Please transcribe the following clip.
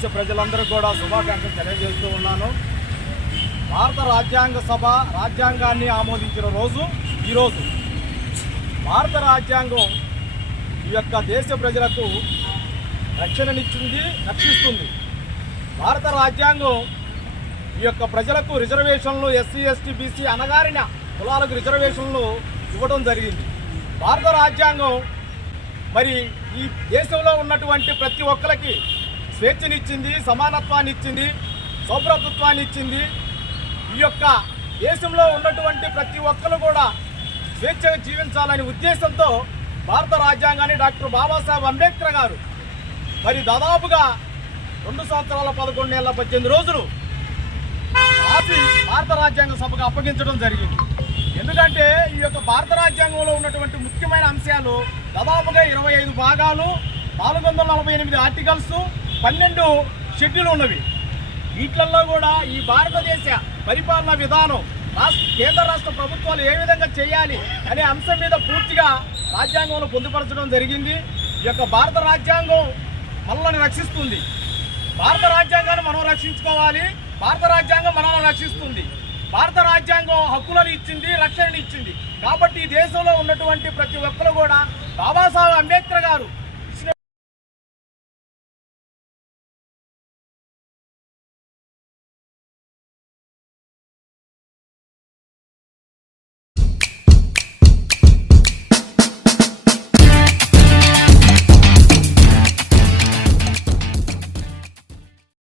దేశ ప్రజలందరికీ కూడా శుభాకాంక్షలు తెలియజేస్తూ ఉన్నాను. భారత రాజ్యాంగ సభ రాజ్యాంగాన్ని ఆమోదించిన రోజు ఈరోజు. భారత రాజ్యాంగం ఈ యొక్క దేశ ప్రజలకు రక్షణనిచ్చింది, రక్షిస్తుంది. భారత రాజ్యాంగం ఈ యొక్క ప్రజలకు రిజర్వేషన్లు, ఎస్సీ ఎస్టీ బీసీ అణగారిన కులాలకు రిజర్వేషన్లు ఇవ్వడం జరిగింది. భారత రాజ్యాంగం మరి ఈ దేశంలో ఉన్నటువంటి ప్రతి ఒక్కరికి స్వేచ్ఛనిచ్చింది, సమానత్వాన్ని ఇచ్చింది, సౌభ్రతత్వాన్ని ఇచ్చింది. ఈ యొక్క దేశంలో ఉన్నటువంటి ప్రతి ఒక్కరు కూడా స్వేచ్ఛగా జీవించాలనే ఉద్దేశంతో భారత రాజ్యాంగాన్ని డాక్టర్ బాబాసాహెబ్ అంబేద్కర్ గారు మరి దాదాపుగా 2 సంవత్సరాల 11 నెలల 18 రోజులు రాసి భారత రాజ్యాంగ సభకు అప్పగించడం జరిగింది. ఎందుకంటే ఈ యొక్క భారత రాజ్యాంగంలో ఉన్నటువంటి ముఖ్యమైన అంశాలు దాదాపుగా 25 భాగాలు, 448 ఆర్టికల్స్, 12 షెడ్యూల్ ఉన్నవి. వీటిల్లో కూడా ఈ భారతదేశ పరిపాలనా విధానం కేంద్ర రాష్ట్ర ప్రభుత్వాలు ఏ విధంగా చేయాలి అనే అంశం మీద పూర్తిగా రాజ్యాంగంలో పొందుపరచడం జరిగింది. ఈ యొక్క భారత రాజ్యాంగం మనల్ని రక్షిస్తుంది. భారత రాజ్యాంగాన్ని మనం రక్షించుకోవాలి. భారత రాజ్యాంగం మనల్ని రక్షిస్తుంది. భారత రాజ్యాంగం హక్కులను ఇచ్చింది, రక్షణని ఇచ్చింది. కాబట్టి ఈ దేశంలో ఉన్నటువంటి ప్రతి ఒక్కరు కూడా బాబాసాహెబ్ అంబేద్కర్ గారు